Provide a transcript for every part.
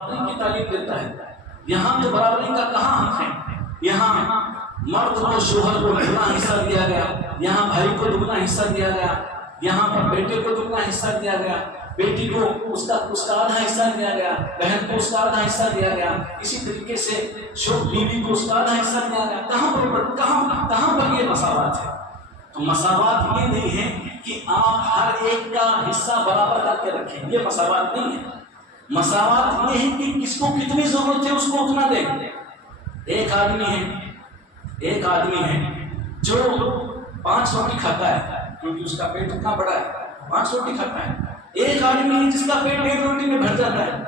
کی تعلیم دیتا ہے. یہاں تو برابری کا کہاں حق ہے؟ یہاں مرد کو شوہر کو دگنا حصہ دیا گیا، یہاں بھائی کو دگنا حصہ دیا گیا، یہاں پر بیٹے کو دگنا حصہ دیا گیا، بیٹی کو اس کا آدھا حصہ دیا گیا، بہن کو اس کا آدھا حصہ دیا گیا، اسی طریقے سے بیوی کو اس کا آدھا حصہ دیا گیا. کہاں پر یہ مساوات ہے؟ تو مساوات یہ نہیں ہے کہ آپ ہر ایک کا حصہ برابر کر کے رکھیں، یہ مساوات نہیں ہے. مساوات یہ ہے کہ کس کو کتنی ضرورت ہے اس کو اتنا دیں. ایک آدمی ہے جو 5 روٹی کھاتا ہے کیونکہ اس کا پیٹ اتنا بڑا ہے، 5 روٹی کھاتا ہے. ایک آدمی ہے جس کا پیٹ 1 روٹی میں بھر جاتا ہے.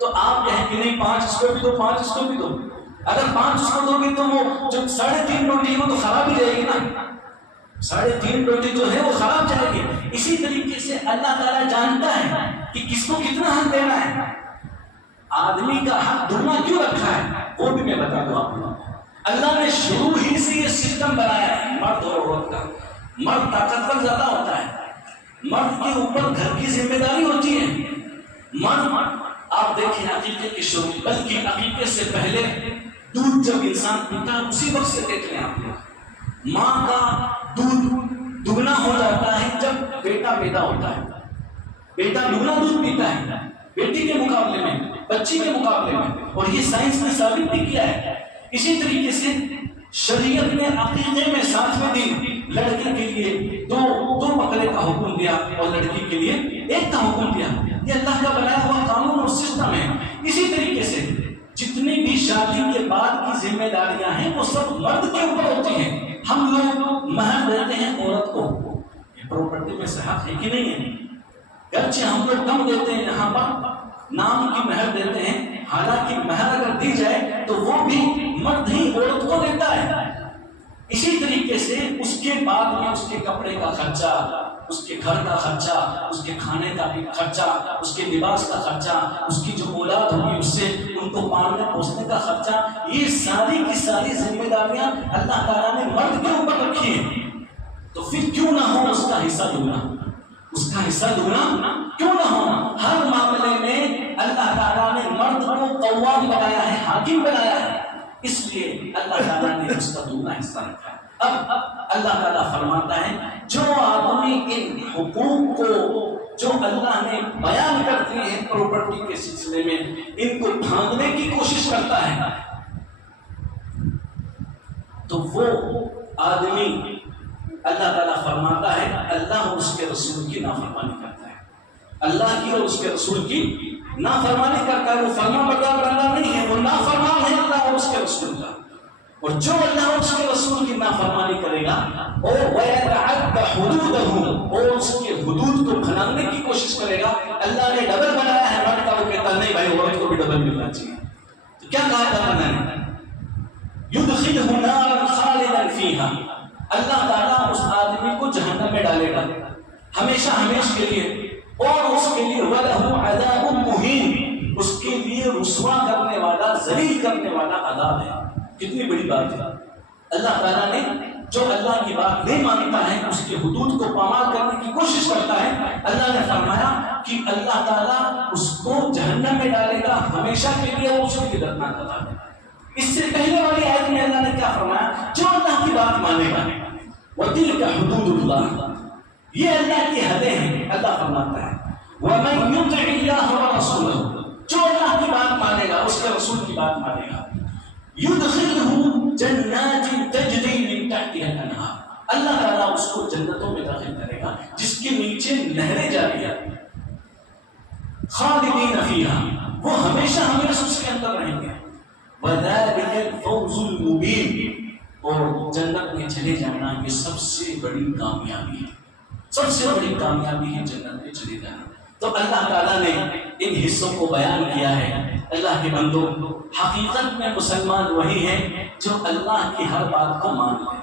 تو آپ کہیں کہ نہیں 5 اس کو بھی دو، 5 اس کو بھی دو. اگر 5 اس کو دو گے تو وہ جو 3.5 روٹی ہے وہ تو خراب ہی جائے گی نا. 3.5 روٹی جو ہے وہ خراب جائے گی. اسی طریقے سے اللہ تعالیٰ جانتا ہے کہ کس کو کتنا حق دینا ہے. آدمی کا حق دگنا کیوں رکھا ہے وہ بھی میں بتا دوں آپ کو. اللہ نے شروع ہی سے یہ سسٹم بنایا ہے مرد اور عورت کا. مرد طاقتور زیادہ ہوتا ہے، مرد کے اوپر گھر کی ذمہ داری ہوتی ہے. مرد آپ دیکھیں عقیقے کی شروع، بلکہ عقیقے سے پہلے دودھ جب انسان پیتا ہے اسی وقت سے دیکھ لیں آپ لوگ، ماں کا دودھ دگنا ہو جاتا ہے جب بیٹا پیدا ہوتا ہے. بیٹا دگنا دودھ پیتا ہے بیٹی کے مقابلے میں، بچی کے مقابلے میں، اور یہ سائنس نے ثابت بھی کیا ہے. اسی طریقے سے شریعت نے عقیقے میں 7ویں دن لڑکے کے لیے دو بکرے کا حکم دیا اور لڑکی کے لیے 1 کا حکم دیا. یہ اللہ کا بنایا ہوا قانون اور سسٹم ہے. اسی طریقے سے جتنی بھی شادی کے بعد کی ذمہ داریاں ہیں وہ سب مرد کے اوپر ہوتی ہیں. ہم لوگ مہر دیتے ہیں عورت کو، یہ پراپرٹی میں سے حق ہے کہ نہیں ہے؟ گرچہ ہم لوگ کم دیتے ہیں، یہاں پر نام کی مہر دیتے ہیں، حالانکہ مہر اگر دی جائے تو وہ بھی مرد ہی عورت کو دیتا ہے. اسی طریقے سے اس کے بعد میں اس کے کپڑے کا خرچہ، اس کے گھر کا خرچہ، اس کے کھانے کا بھی خرچہ، اس کے لباس کا خرچہ، اس کی جو اولاد ہوگی اس سے ان کو پالنے پوسنے کا خرچہ، یہ ساری کی ساری ذمہ داریاں اللہ تعالیٰ نے مرد کے اوپر رکھی ہیں. تو پھر کیوں نہ ہو اس کا حصہ دگنا؟ اس کا حصہ دگنا کیوں نہ ہو؟ ہر معاملے میں اللہ تعالیٰ نے مرد کو قوام بنایا ہے، حاکم بنایا ہے، اس لیے اللہ تعالیٰ نے اس کا دگنا حصہ رکھا ہے. اب اللہ تعالیٰ فرماتا ہے جو آدمی ان حقوق کو جو اللہ نے بیان کر دیے ہیں پراپرٹی کے سلسلے میں ان کو بھانگنے کی کوشش کرتا ہے تو وہ آدمی اللہ تعالیٰ فرماتا ہے اللہ اور اس کے رسول کی نافرمانی کرتا ہے. اللہ کی اور اس کے رسول کی نافرمانی کرتا ہے. وہ فرما بردار اللہ نہیں ہے، وہ نافرمان ہے اللہ اور اس کے رسول کا. اور جو اللہ اور اس کے رسول کی نافرمانی کرے گا اور وَيَتَعَدَّ حُدُودَهُ اور اس کے حدود کو بھنانے کی کوشش کرے گا. اللہ نے ڈبل بنایا ہے مرد کا، وہ کہتا نہیں بھائی عورت کو بھی ڈبل ملنا چاہیے. تو کیا کہا تھا اللہ نے؟ يُدْخِلْهُ نَارًا خَالِدًا فِيهَا، اللہ تعالیٰ اس آدمی کو جہنم میں ڈالے گا ہمیشہ ہمیشہ کے لیے، اور اس کے لیے وَلَهُ عَذَابٌ مُهِينٌ، اس کے لیے رسوا کرنے والا، ذلیل کرنے والا عذاب ہے. کتنی بڑی بات ہے. اللہ تعالیٰ نے جو اللہ کی بات نہیں مانتا ہے، اس کے حدود کو پامال کرنے کی کوشش کرتا ہے، اللہ نے فرمایا کہ اللہ تعالیٰ اس کو جہنم میں ڈالے گا ہمیشہ کے لیے، اور اس کے لیے دردناک عذاب ہے. اس سے پہلے والی آیت میں اللہ نے کیا فرمایا؟ جو اللہ کی بات مانے گا، وَتِلْكَ حُدُودُ اللَّهِ، یہ اللہ کی حدیں ہیں. اللہ فرماتا ہے وَمَن يُطِعِ اللَّهَ وَرَسُولَهُ، جو اللہ کی بات مانے گا، اس کے رسول کی بات مانے گا، يُدْخِلْهُ جَنَّاتٍ تَجْرِي مِن تَحْتِهَا الْأَنْهَارُ، اللہ تعالیٰ اس کو جنتوں میں داخل کرے گا جس کے نیچے نہریں جاری جاتی ہیں. خالدین فیہا، وہ ہمیشہ ہمیشہ اس کے اندر رہیں گے. وَذَلِكَ الْفَوْزُ الْمُبِينُ، اور جنت میں چلے جانا یہ سب سے بڑی کامیابی ہے. سب سے بڑی کامیابی ہے جنت میں چلے جانا. تو اللہ تعالیٰ نے ان حصوں کو بیان کیا ہے. اللہ کے بندوں، حقیقت میں مسلمان وہی ہیں جو اللہ کی ہر بات کو مان لیں.